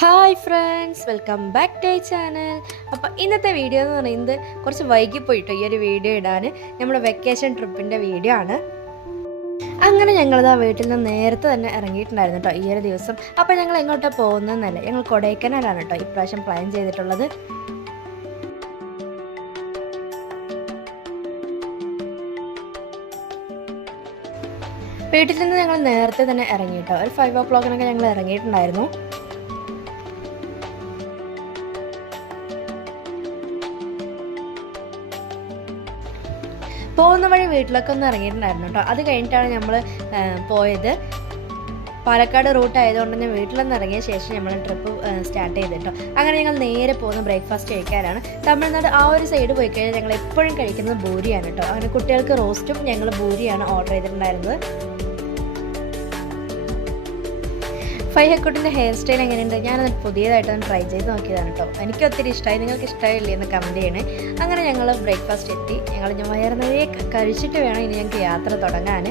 Hi friends welcome back to I channel അപ്പോൾ ഇന്നത്തെ video എന്ന് പറയുന്നത് കുറച്ച് വൈകിപ്പോയിട്ടോ ഈ ഒരു വീഡിയോ ഇടാൻ നമ്മുടെ വെക്കേഷൻ ട്രിപ്പിന്റെ വീഡിയോ ആണ്. അങ്ങനെ ഞങ്ങളിതാ വീട്ടിൽ നിന്ന് നേരത്തെ തന്നെ ഇറങ്ങിയിട്ടുണ്ടായിരുന്നു കേട്ടോ ഈ ഒരു ദിവസം. അപ്പോൾ ഞങ്ങൾ എങ്ങോട്ടാണ് പോകുന്നതെന്നല്ല ഞങ്ങൾ കൊടൈക്കനാലാണ് കേട്ടോ ഇപ്രാവശ്യം പ്ലാൻ ചെയ്തിട്ടുള്ളത്. വീട്ടിൽ നിന്ന് ഞങ്ങൾ നേരത്തെ തന്നെ ഇറങ്ങി കേട്ടോ ഒരു ഫൈവ് ഓ ക്ലോക്കിനൊക്കെ ഞങ്ങൾ ഇറങ്ങിയിട്ടുണ്ടായിരുന്നു. വഴി വീട്ടിലൊക്കെ ഒന്ന് ഇറങ്ങിയിട്ടുണ്ടായിരുന്നു കേട്ടോ. അത് കഴിഞ്ഞിട്ടാണ് നമ്മൾ പോയത്. പാലക്കാട് റൂട്ട് ആയതുകൊണ്ട് തന്നെ വീട്ടിൽ നിന്ന് ഇറങ്ങിയ ശേഷം നമ്മൾ ട്രിപ്പ് സ്റ്റാർട്ട് ചെയ്തിട്ടോ അങ്ങനെ ഞങ്ങൾ നേരെ പോകുന്ന ബ്രേക്ക്ഫാസ്റ്റ് കഴിക്കാനാണ് തമിഴ്നാട് ആ ഒരു സൈഡ് പോയി കഴിഞ്ഞാൽ ഞങ്ങൾ എപ്പോഴും കഴിക്കുന്നത് ബൂരിയാണ് കേട്ടോ. അങ്ങനെ കുട്ടികൾക്ക് റോസ്റ്റും ഞങ്ങൾ ബൂരിയാണ് ഓർഡർ ചെയ്തിട്ടുണ്ടായിരുന്നത്. ഫൈഹക്കുട്ടിന്റെ ഹെയർ സ്റ്റൈൽ എങ്ങനെയുണ്ട്? ഞാനത് പുതിയതായിട്ടൊന്ന് ട്രൈ ചെയ്ത് നോക്കിയതാണ് കേട്ടോ എനിക്ക് ഒത്തിരി ഇഷ്ടമായി നിങ്ങൾക്ക് ഇഷ്ടമായില്ലേ എന്ന് കമന്റ് ചെയ്യണേ. അങ്ങനെ ഞങ്ങൾ ബ്രേക്ക്ഫാസ്റ്റ് എത്തി. ഞങ്ങൾ വയറ് നിറയെ കഴിച്ചിട്ട് വേണം ഇനി ഞങ്ങൾക്ക് യാത്ര തുടങ്ങാൻ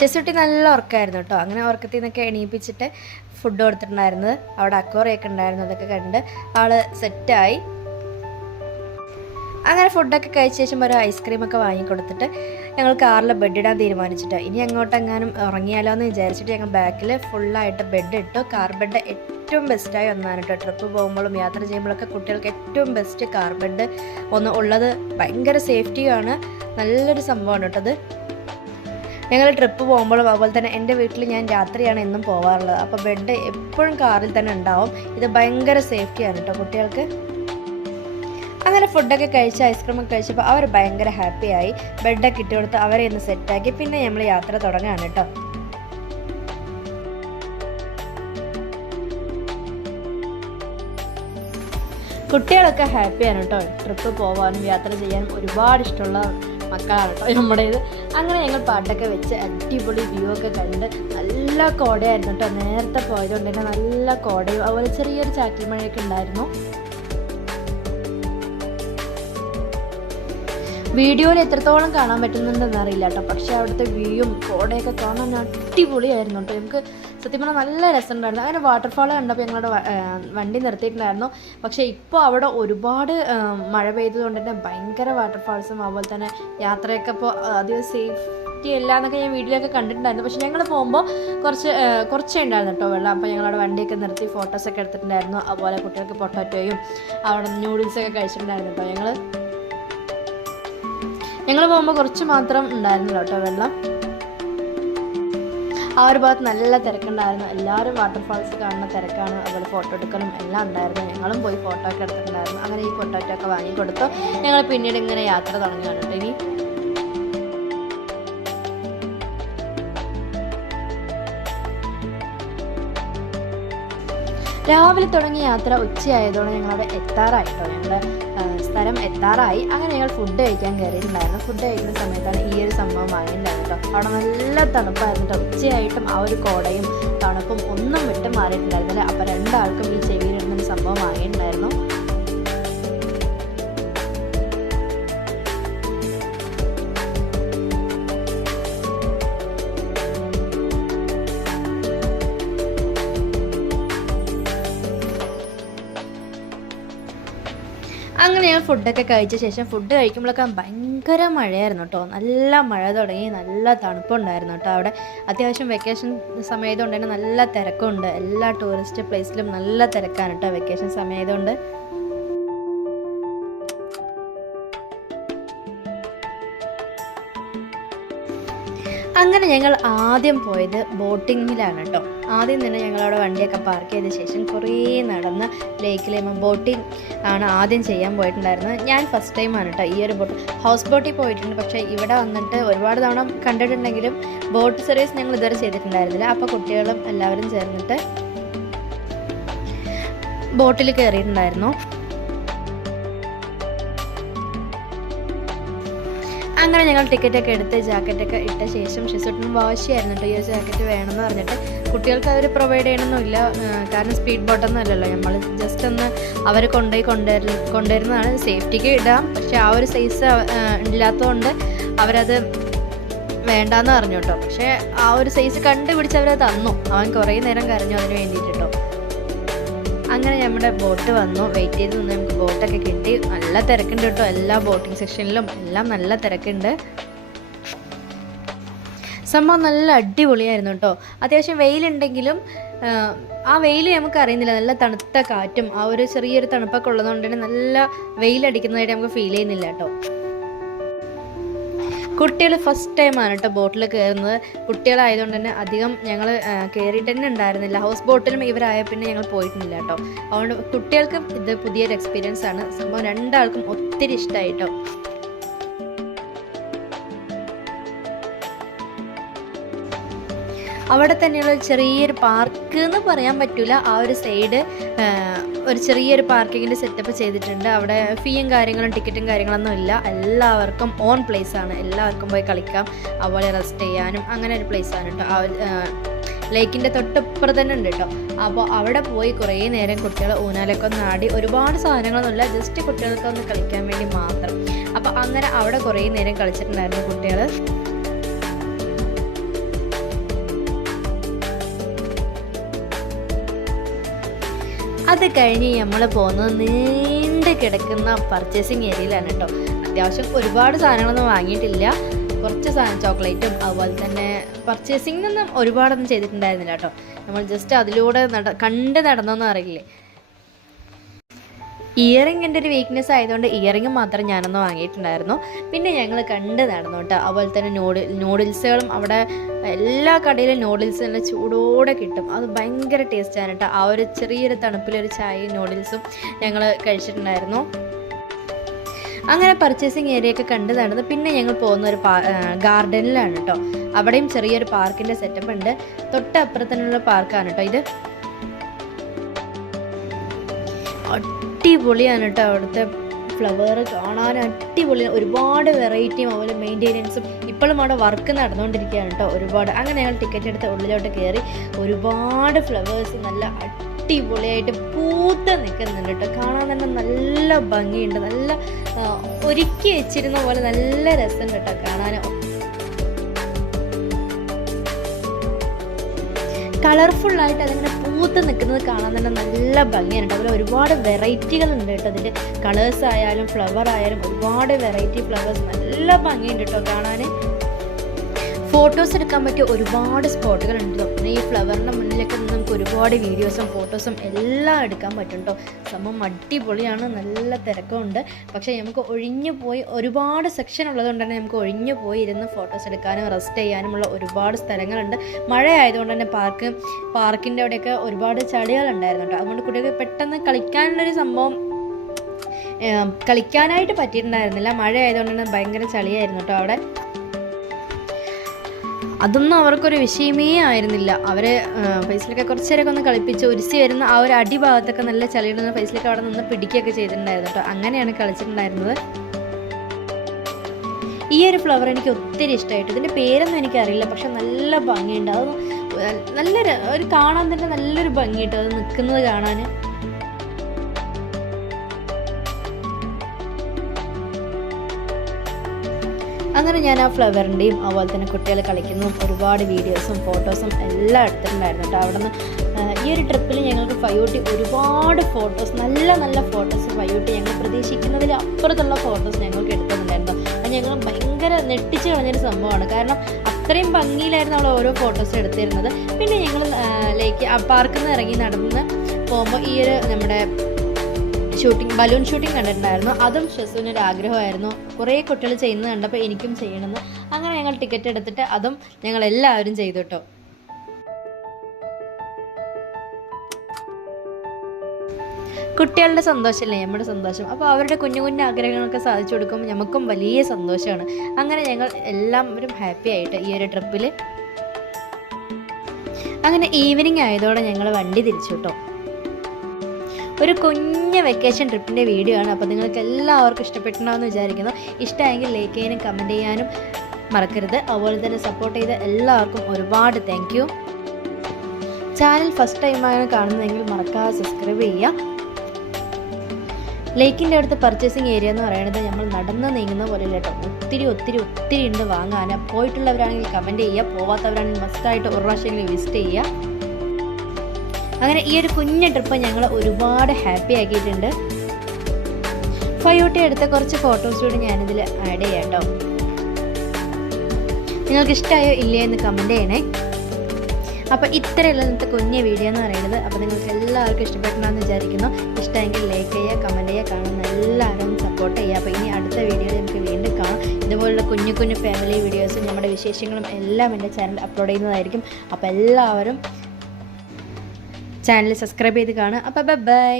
ശശുട്ടി നല്ല ഉറക്കമായിരുന്നു കേട്ടോ അങ്ങനെ ഉറക്കത്തിൽ നിന്നൊക്കെ എണീപ്പിച്ചിട്ട് ഫുഡ് കൊടുത്തിട്ടുണ്ടായിരുന്നത്. അവിടെ അക്കോറയൊക്കെ ഉണ്ടായിരുന്നു. അതൊക്കെ കണ്ട് ആൾ സെറ്റായി അങ്ങനെ ഫുഡൊക്കെ കഴിച്ച ശേഷം ഒരു ഐസ്ക്രീമൊക്കെ വാങ്ങിക്കൊടുത്തിട്ട് ഞങ്ങൾ കാറിൽ ബെഡ് ഇടാൻ തീരുമാനിച്ചിട്ട്. ഇനി അങ്ങോട്ടെങ്ങാനും ഉറങ്ങിയാലോ എന്ന് വിചാരിച്ചിട്ട് ഞങ്ങൾ ബാക്കിൽ ഫുള്ളായിട്ട് ബെഡ് ഇട്ടു. കാർ ബെഡ് ഏറ്റവും ബെസ്റ്റായി ഒന്നാണ് കേട്ടോ ട്രിപ്പ് പോകുമ്പോഴും യാത്ര ചെയ്യുമ്പോഴൊക്കെ കുട്ടികൾക്ക് ഏറ്റവും ബെസ്റ്റ് കാർ ബെഡ് ഒന്ന് ഉള്ളത് ഭയങ്കര സേഫ്റ്റിയാണ് നല്ലൊരു സംഭവമാണ് കേട്ടോ അത്. ഞങ്ങൾ ട്രിപ്പ് പോകുമ്പോഴും അതുപോലെ തന്നെ എന്റെ വീട്ടിൽ ഞാൻ രാത്രിയാണ് എന്നും പോകാറുള്ളത് അപ്പോൾ ബെഡ് എപ്പോഴും കാറിൽ തന്നെ ഉണ്ടാവും. ഇത് ഭയങ്കര സേഫ്റ്റിയാണ് കേട്ടോ കുട്ടികൾക്ക്. അങ്ങനെ ഫുഡൊക്കെ കഴിച്ച് ഐസ്ക്രീമൊക്കെ കഴിച്ചപ്പോൾ അവർ ഭയങ്കര ഹാപ്പിയായി ബെഡൊക്കെ ഇട്ട് കൊടുത്ത് അവരെ ഒന്ന് സെറ്റാക്കി പിന്നെ നമ്മൾ യാത്ര തുടങ്ങുകയാണ് കേട്ടോ. കുട്ടികളൊക്കെ ഹാപ്പിയാണ് കേട്ടോ. ട്രിപ്പ് പോകാനും യാത്ര ചെയ്യാനും ഒരുപാട് ഇഷ്ടമുള്ള മക്കളാണ് കേട്ടോ നമ്മുടേത്. അങ്ങനെ ഞങ്ങൾ പാട്ടൊക്കെ വെച്ച് അടിപൊളി വ്യൂ ഒക്കെ കണ്ട് നല്ല കോടയായിരുന്നു കേട്ടോ. നേരത്തെ പോയതുകൊണ്ട് തന്നെ നല്ല കോടയും അതുപോലെ ചെറിയൊരു ചാറ്റൽ മഴയൊക്കെ ഉണ്ടായിരുന്നു. വീഡിയോയിൽ എത്രത്തോളം കാണാൻ പറ്റുന്നുണ്ടെന്ന് അറിയില്ല കേട്ടോ. പക്ഷേ അവിടുത്തെ വ്യൂയും കോടയൊക്കെ കാണാൻ അടിപൊളിയായിരുന്നു കേട്ടോ. നമുക്ക് സത്യം പറഞ്ഞാൽ നല്ല രസമുണ്ടായിരുന്നു. അങ്ങനെ വാട്ടർഫാൾ കണ്ടപ്പോൾ ഞങ്ങളുടെ വണ്ടി നിർത്തിയിട്ടുണ്ടായിരുന്നു. പക്ഷെ ഇപ്പോൾ അവിടെ ഒരുപാട് മഴ പെയ്തതുകൊണ്ട് തന്നെ ഭയങ്കര വാട്ടർഫാൾസും അതുപോലെ തന്നെ യാത്രയൊക്കെ ഇപ്പോൾ അധികം സേഫ് അല്ല എന്നൊക്കെ ഞാൻ വീട്ടിലൊക്കെ കണ്ടിട്ടുണ്ടായിരുന്നു. പക്ഷെ ഞങ്ങൾ പോകുമ്പോൾ കുറച്ച് കുറച്ചേ ഉണ്ടായിരുന്നു കേട്ടോ വെള്ളം. അപ്പോൾ ഞങ്ങളവിടെ വണ്ടിയൊക്കെ നിർത്തി ഫോട്ടോസൊക്കെ എടുത്തിട്ടുണ്ടായിരുന്നു. അതുപോലെ കുട്ടികൾക്ക് പൊട്ടാറ്റോയും അവിടെ നൂഡിൽസൊക്കെ കഴിച്ചിട്ടുണ്ടായിരുന്നു. കേട്ടോ ഞങ്ങൾ ഞങ്ങൾ പോകുമ്പോൾ കുറച്ച് മാത്രം ഉണ്ടായിരുന്നു കേട്ടോ വെള്ളം. ആ ഒരു ഭാഗത്ത് നല്ല തിരക്കുണ്ടായിരുന്നു. എല്ലാവരും വാട്ടർഫാൾസ് കാണുന്ന തിരക്കാണ്. അതുപോലെ ഫോട്ടോ എടുക്കലും എല്ലാം ഉണ്ടായിരുന്നു. ഞങ്ങളും പോയി ഫോട്ടോ ഒക്കെ എടുത്തിട്ടുണ്ടായിരുന്നു. അങ്ങനെ ഈ ഫോട്ടോ ഒക്കെ വാങ്ങിക്കൊടുത്തു. ഞങ്ങൾ പിന്നീട് ഇങ്ങനെ യാത്ര തുടങ്ങുകയാണ് കേട്ടോ. ഇനി രാവിലെ തുടങ്ങിയ യാത്ര ഉച്ചയായതോടെ ഞങ്ങളവിടെ എത്താറായിട്ടോ ഞങ്ങളുടെ സ്ഥലം എത്താറായി. അങ്ങനെ ഞങ്ങൾ ഫുഡ് കഴിക്കാൻ കയറിയിട്ടുണ്ടായിരുന്നു ഫുഡ് കഴിക്കുന്ന സമയത്താണ് ഈ ഒരു സംഭവം വാങ്ങിയിട്ടുണ്ടായിരുന്നു കേട്ടോ അവിടെ നല്ല തണുപ്പായിരുന്നു കേട്ടോ ഉച്ചയായിട്ടും ആ ഒരു കോടയും തണുപ്പും ഒന്നും വിട്ട് മാറിയിട്ടുണ്ടായിരുന്നില്ല അപ്പോൾ രണ്ടാൾക്കും ഈ ചെവിയിലിടുന്നൊരു സംഭവം വാങ്ങിയിട്ടുണ്ടായിരുന്നു. അങ്ങനെ ഞാൻ ഫുഡൊക്കെ കഴിച്ച ശേഷം ഫുഡ് കഴിക്കുമ്പോഴൊക്കെ ഭയങ്കര മഴയായിരുന്നു കേട്ടോ. നല്ല മഴ തുടങ്ങി നല്ല തണുപ്പുണ്ടായിരുന്നു കേട്ടോ അവിടെ. അത്യാവശ്യം വെക്കേഷൻ സമയമായതുകൊണ്ട് തന്നെ നല്ല തിരക്കുണ്ട്. എല്ലാ ടൂറിസ്റ്റ് പ്ലേസിലും നല്ല തിരക്കാണ് കേട്ടോ വെക്കേഷൻ സമയത്തുകൊണ്ട് അങ്ങനെ ഞങ്ങൾ ആദ്യം പോയത് ബോട്ടിങ്ങിലാണ് കേട്ടോ ആദ്യം തന്നെ ഞങ്ങൾ അവിടെ വണ്ടിയൊക്കെ പാർക്ക് ചെയ്ത ശേഷം കുറേ നടന്ന് ലേക്കിലെ ബോട്ടിംഗ് ആണ് ആദ്യം ചെയ്യാൻ പോയിട്ടുണ്ടായിരുന്നത്. ഞാൻ ഫസ്റ്റ് ടൈമാണ് കേട്ടോ ഈ ഒരു ബോട്ട് ഹൗസ് ബോട്ടിൽ പോയിട്ടുണ്ട്. പക്ഷേ ഇവിടെ വന്നിട്ട് ഒരുപാട് തവണ കണ്ടിട്ടുണ്ടെങ്കിലും ബോട്ട് സർവീസ് ഞങ്ങൾ ഇതുവരെ ചെയ്തിട്ടുണ്ടായിരുന്നില്ല. അപ്പോൾ കുട്ടികളും എല്ലാവരും ചേർന്നിട്ട് ബോട്ടിൽ കയറിയിട്ടുണ്ടായിരുന്നു അങ്ങനെ ഞങ്ങൾ ടിക്കറ്റൊക്കെ എടുത്ത് ജാക്കറ്റൊക്കെ ഇട്ട ശേഷം ഷിസോട്ടിന് വാശിയായിരുന്നു കേട്ടോ ഈ ജാക്കറ്റ് വേണമെന്ന് പറഞ്ഞിട്ട്. കുട്ടികൾക്ക് അവർ പ്രൊവൈഡ് ചെയ്യണമെന്നില്ല കാരണം സ്പീഡ് ബോട്ടൊന്നും അല്ലല്ലോ. നമ്മൾ ജസ്റ്റ് ഒന്ന് അവർ കൊണ്ടുപോയി കൊണ്ടുവര കൊണ്ടുവരുന്നതാണ്. സേഫ്റ്റിക്ക് ഇടാം. പക്ഷെ ആ ഒരു സൈസ് ഇല്ലാത്തതുകൊണ്ട് അവരത് വേണ്ടാന്ന് പറഞ്ഞു കേട്ടോ പക്ഷേ ആ ഒരു സൈസ് കണ്ടുപിടിച്ച് അവരത് തന്നു. അവൻ കുറേ നേരം കരഞ്ഞു അതിന് വേണ്ടിയിട്ട് കേട്ടോ അങ്ങനെ നമ്മുടെ ബോട്ട് വന്നു. വെയിറ്റ് ചെയ്ത് നിന്ന് നമുക്ക് ബോട്ടൊക്കെ കിട്ടി. നല്ല തിരക്കുണ്ട് കേട്ടോ. എല്ലാ ബോട്ടിംഗ് സെക്ഷനിലും എല്ലാം നല്ല തിരക്കുണ്ട്. സംഭവം നല്ല അടിപൊളിയായിരുന്നു കേട്ടോ. അത്യാവശ്യം വെയിലുണ്ടെങ്കിലും ആ, വെയിൽ നമുക്ക് അറിയുന്നില്ല. നല്ല തണുത്ത കാറ്റും ആ ഒരു ചെറിയൊരു തണുപ്പൊക്കെ ഉള്ളതുകൊണ്ട് തന്നെ നല്ല വെയിലടിക്കുന്നതായിട്ട് നമുക്ക് ഫീൽ ചെയ്യുന്നില്ല കേട്ടോ. കുട്ടികൾ ഫസ്റ്റ് ടൈമാണ് കേട്ടോ ബോട്ടിൽ കയറുന്നത് കുട്ടികളായതുകൊണ്ട് തന്നെ അധികം ഞങ്ങൾ കയറിയിട്ട് തന്നെ ഉണ്ടായിരുന്നില്ല. ഹൗസ് ബോട്ടിലും ഇവരായ പിന്നെ ഞങ്ങൾ പോയിട്ടില്ല കേട്ടോ അതുകൊണ്ട് കുട്ടികൾക്കും ഇത് പുതിയൊരു എക്സ്പീരിയൻസ് ആണ്. സംഭവം രണ്ടാൾക്കും ഒത്തിരി ഇഷ്ടമായി കേട്ടോ അവിടെ തന്നെയുള്ള ഒരു ചെറിയൊരു പാർക്ക് എന്ന് പറയാൻ പറ്റില്ല ആ ഒരു സൈഡ് ഒരു ചെറിയൊരു പാർക്കിങ്ങിന്റെ സെറ്റപ്പ് ചെയ്തിട്ടുണ്ട്. അവിടെ ഫീയും കാര്യങ്ങളും ടിക്കറ്റും കാര്യങ്ങളൊന്നും ഇല്ല. എല്ലാവർക്കും ഓൺ പ്ലേസ് ആണ്. എല്ലാവർക്കും പോയി കളിക്കാം. അതുപോലെ റെസ്റ്റ് ചെയ്യാനും അങ്ങനെ ഒരു പ്ലേസ് ആണ് കേട്ടോ ആ ലേക്കിന്റെ തൊട്ടപ്പുറം തന്നെ ഉണ്ട് കേട്ടോ അപ്പോൾ അവിടെ പോയി കുറേ നേരം കുട്ടികൾ ഊനാലൊക്കെ ഒന്ന് ആടി. ഒരുപാട് സാധനങ്ങളൊന്നുമില്ല. ജസ്റ്റ് കുട്ടികൾക്ക് ഒന്ന് കളിക്കാൻ വേണ്ടി മാത്രം. അപ്പോൾ അങ്ങനെ അവിടെ കുറേ നേരം കളിച്ചിട്ടുണ്ടായിരുന്നു കുട്ടികൾ അത് കഴിഞ്ഞ് നമ്മൾ പോകുന്നത് നീണ്ട് കിടക്കുന്ന പർച്ചേസിങ് ഏരിയയിലാണ് കേട്ടോ അത്യാവശ്യം ഒരുപാട് സാധനങ്ങളൊന്നും വാങ്ങിയിട്ടില്ല. കുറച്ച് സാധനം ചോക്ലേറ്റും അതുപോലെ തന്നെ പർച്ചേസിംഗ് ഒന്നും ഒരുപാടൊന്നും ചെയ്തിട്ടുണ്ടായിരുന്നില്ല കേട്ടോ നമ്മൾ ജസ്റ്റ് അതിലൂടെ നട കണ്ട് നടന്നോന്ന് അറിയില്ലേ? ഇയറിംഗ് എന്റെ ഒരു വീക്ക്നെസ് ആയതുകൊണ്ട് ഇയറിംഗ് മാത്രം ഞാനൊന്ന് വാങ്ങിയിട്ടുണ്ടായിരുന്നു. പിന്നെ ഞങ്ങൾ കണ്ട് നടന്നു കേട്ടോ. അതുപോലെ തന്നെ നൂഡിൽ നൂഡിൽസുകളും അവിടെ എല്ലാ കടയിലും നൂഡിൽസ് തന്നെ ചൂടോടെ കിട്ടും. അത് ഭയങ്കര ടേസ്റ്റാണ് കേട്ടോ. ആ ഒരു ചെറിയൊരു തണുപ്പിലൊരു ചായയും നൂഡിൽസും ഞങ്ങൾ കഴിച്ചിട്ടുണ്ടായിരുന്നു. അങ്ങനെ പർച്ചേസിങ് ഏരിയ ഒക്കെ കണ്ട് നടന്ന് പിന്നെ ഞങ്ങൾ പോകുന്ന ഒരു ഗാർഡനിലാണ് കേട്ടോ. അവിടെയും ചെറിയൊരു പാർക്കിന്റെ സെറ്റപ്പ് ഉണ്ട്. തൊട്ടപ്പുറത്തന്നെയുള്ള പാർക്കാണ് കേട്ടോ ഇത്. അടിപൊളിയാണ് കേട്ടോ അവിടുത്തെ ഫ്ലവർ കാണാൻ അടിപൊളി. ഒരുപാട് വെറൈറ്റിയും അതുപോലെ മെയിന്റെനൻസും ഇപ്പോഴും അവിടെ വർക്ക് നടന്നുകൊണ്ടിരിക്കുകയാണ് കേട്ടോ ഒരുപാട്. അങ്ങനെ ഞങ്ങൾ ടിക്കറ്റ് എടുത്ത് ഉള്ളിലോട്ട് കയറി ഒരുപാട് ഫ്ലവേഴ്സ് നല്ല അടിപൊളിയായിട്ട് പൂത്ത് നിൽക്കുന്നുണ്ട് കേട്ടോ. കാണാൻ തന്നെ നല്ല ഭംഗിയുണ്ട്. നല്ല ഒരുക്കി വെച്ചിരുന്ന പോലെ നല്ല രസം കേട്ടോ കാണാൻ. കളർഫുള്ളായിട്ട് അതിങ്ങനെ പൂത്ത് നിൽക്കുന്നത് കാണാൻ തന്നെ നല്ല ഭംഗിയാണ് അതുപോലെ ഒരുപാട് വെറൈറ്റികൾ ഉണ്ട് കേട്ടോ അതിന്റെ കളേഴ്സ് ആയാലും ഫ്ലവർ ആയാലും ഒരുപാട് വെറൈറ്റി ഫ്ലവേഴ്സ് നല്ല ഭംഗിയുണ്ട് കേട്ടോ കാണാൻ. ഫോട്ടോസ് എടുക്കാൻ പറ്റിയ ഒരുപാട് സ്പോട്ടുകൾ ഈ ഫ്ലവറിന്റെ മുന്നിലൊക്കെ നിന്ന് നമുക്ക് ഒരുപാട് വീഡിയോസും ഫോട്ടോസും എല്ലാം എടുക്കാൻ പറ്റും കേട്ടോ സംഭവം അടിപൊളിയാണ് നല്ല തിരക്കമുണ്ട്. പക്ഷേ നമുക്ക് ഒഴിഞ്ഞു പോയി ഒരുപാട് സെക്ഷൻ ഉള്ളതുകൊണ്ട് തന്നെ നമുക്ക് ഒഴിഞ്ഞു പോയി ഇരുന്ന് ഫോട്ടോസ് എടുക്കാനും റെസ്റ്റ് ചെയ്യാനുമുള്ള ഒരുപാട് സ്ഥലങ്ങളുണ്ട്. മഴ ആയതുകൊണ്ട് തന്നെ പാർക്ക് പാർക്കിന്റെ അവിടെയൊക്കെ ഒരുപാട് ചളികളുണ്ടായിരുന്നു കേട്ടോ അതുകൊണ്ട് കുട്ടികൾക്ക് പെട്ടെന്ന് കളിക്കാനുള്ളൊരു സംഭവം കളിക്കാനായിട്ട് പറ്റിയിട്ടുണ്ടായിരുന്നില്ല. മഴ ആയതുകൊണ്ട് തന്നെ ഭയങ്കര ചളിയായിരുന്നു കേട്ടോ അവിടെ. അതൊന്നും അവർക്കൊരു വിഷയമേ ആയിരുന്നില്ല. അവർ ഫൈസിലൊക്കെ കുറച്ച് നേരമൊക്കെ ഒന്ന് കളിപ്പിച്ച് ഉരുസി വരുന്ന ആ ഒരു അടിഭാഗത്തൊക്കെ നല്ല ചളിയിടുന്ന ഫേസിലൊക്കെ അവിടെ നിന്ന് പിടിക്കുകയൊക്കെ ചെയ്തിട്ടുണ്ടായിരുന്നു. കേട്ടോ അങ്ങനെയാണ് കളിച്ചിട്ടുണ്ടായിരുന്നത്. ഈ ഒരു ഫ്ലവർ എനിക്ക് ഒത്തിരി ഇഷ്ടമായിട്ട് ഇതിന്റെ പേരൊന്നും എനിക്കറിയില്ല പക്ഷെ നല്ല ഭംഗിയുണ്ട്. അത് നല്ലൊരു ഒരു കാണാൻ തന്നെ നല്ലൊരു ഭംഗിയുണ്ട്. അത് നിൽക്കുന്നത് കാണാൻ. അങ്ങനെ ഞാൻ ആ ഫ്ലവറിന്റെയും അതുപോലെ തന്നെ കുട്ടികൾ കളിക്കുന്നതും ഒരുപാട് വീഡിയോസും ഫോട്ടോസും എല്ലാം എടുത്തിട്ടുണ്ടായിരുന്നു കേട്ടോ. അവിടെ നിന്ന് ഈ ഒരു ട്രിപ്പിൽ ഞങ്ങൾക്ക് ഫയോട്ടി ഒരുപാട് ഫോട്ടോസ് നല്ല നല്ല ഫോട്ടോസ് ഫയോട്ടി ഞങ്ങൾ പ്രതീക്ഷിക്കുന്നതിൽ അപ്പുറത്തുള്ള ഫോട്ടോസ് ഞങ്ങൾക്ക് എടുത്തിട്ടുണ്ടായിരുന്നു. അത് ഞങ്ങൾ ഭയങ്കര നെട്ടിച്ച് കളഞ്ഞൊരു സംഭവമാണ്. കാരണം അത്രയും ഭംഗിയിലായിരുന്നു അവൾ ഓരോ ഫോട്ടോസ് എടുത്തിരുന്നത്. പിന്നെ ഞങ്ങൾ ലൈക്ക് ആ പാർക്കിൽ നിന്ന് ഇറങ്ങി നടന്ന് പോകുമ്പോൾ ഈ ഒരു നമ്മുടെ ഷൂട്ടിംഗ് ബലൂൺ ഷൂട്ടിംഗ് കണ്ടിട്ടുണ്ടായിരുന്നു. അതും ഷെസുവിന് ഒരു ആഗ്രഹമായിരുന്നു. കുറേ കുട്ടികൾ ചെയ്യുന്നത് കണ്ടപ്പോൾ എനിക്കും ചെയ്യണമെന്ന്. അങ്ങനെ ഞങ്ങൾ ടിക്കറ്റ് എടുത്തിട്ട് അതും ഞങ്ങൾ എല്ലാവരും ചെയ്തു കേട്ടോ. കുട്ടികളുടെ സന്തോഷമല്ലേ? നമ്മുടെ സന്തോഷം. അപ്പോൾ അവരുടെ കുഞ്ഞു കുഞ്ഞു ആഗ്രഹങ്ങളൊക്കെ സാധിച്ചു കൊടുക്കുമ്പോൾ നമുക്കും വലിയ സന്തോഷമാണ്. അങ്ങനെ ഞങ്ങൾ എല്ലാവരും ഹാപ്പി ആയിട്ട് ഈ ഒരു ട്രിപ്പിൽ അങ്ങനെ ഈവനിങ് ആയതോടെ ഞങ്ങൾ വണ്ടി തിരിച്ചു കേട്ടോ. ഒരു കുഞ്ഞ വെക്കേഷൻ ട്രിപ്പിന്റെ വീഡിയോ ആണ്. അപ്പോൾ നിങ്ങൾക്ക് എല്ലാവർക്കും ഇഷ്ടപ്പെട്ടിട്ടുണ്ടാവുമെന്ന് വിചാരിക്കുന്നു. ഇഷ്ടമായെങ്കിൽ ലൈക്ക് ചെയ്യാനും കമന്റ് ചെയ്യാനും മറക്കരുത്. അതുപോലെ തന്നെ സപ്പോർട്ട് ചെയ്ത എല്ലാവർക്കും ഒരുപാട് താങ്ക് യു ചാനൽ ഫസ്റ്റ് ടൈമാണ് കാണുന്നതെങ്കിൽ മറക്കാതെ സബ്സ്ക്രൈബ് ചെയ്യുക. ലേക്കിന്റെ അടുത്ത് പർച്ചേസിങ് ഏരിയ എന്ന് പറയുന്നത് നമ്മൾ നടന്ന് നീങ്ങുന്ന പോലെ കേട്ടോ. ഒത്തിരി ഒത്തിരി ഒത്തിരി ഉണ്ട് വാങ്ങാൻ. പോയിട്ടുള്ളവരാണെങ്കിൽ കമന്റ് ചെയ്യുക. പോവാത്തവരാണെങ്കിൽ മസ്റ്റായിട്ട് ഒരു പ്രാവശ്യമെങ്കിലും വിസിറ്റ് ചെയ്യുക. അങ്ങനെ ഈ ഒരു കുഞ്ഞു ട്രിപ്പ് ഞങ്ങൾ ഒരുപാട് ഹാപ്പി ആക്കിയിട്ടുണ്ട്. ഫയോട്ടി എടുത്ത കുറച്ച് ഫോട്ടോസ് കൂടി ഞാനിതിൽ ആഡ് ചെയ്യാം കേട്ടോ നിങ്ങൾക്ക് ഇഷ്ടമായോ ഇല്ലയോ എന്ന് കമന്റ് ചെയ്യണേ. അപ്പോൾ ഇത്രയുള്ള ഇന്നത്തെ കുഞ്ഞ വീഡിയോ എന്ന് പറയുന്നത് അപ്പോൾ നിങ്ങൾക്ക് എല്ലാവർക്കും ഇഷ്ടപ്പെടണമെന്ന് വിചാരിക്കുന്നു. ഇഷ്ടമെങ്കിൽ ലൈക്ക് ചെയ്യുക കമന്റ് ചെയ്യുക കാണുന്ന എല്ലാവരും സപ്പോർട്ട് ചെയ്യുക. അപ്പോൾ ഇനി അടുത്ത വീഡിയോയിൽ നമുക്ക് വീണ്ടും കാണാം. ഇതുപോലുള്ള കുഞ്ഞു കുഞ്ഞു ഫാമിലി വീഡിയോസും നമ്മുടെ വിശേഷങ്ങളും എല്ലാം എന്റെ ചാനൽ അപ്ലോഡ് ചെയ്യുന്നതായിരിക്കും. അപ്പോൾ എല്ലാവരും ചാനൽ സബ്സ്ക്രൈബ് ചെയ്ത് കാണുക. അപ്പോൾ ബൈ ബൈ.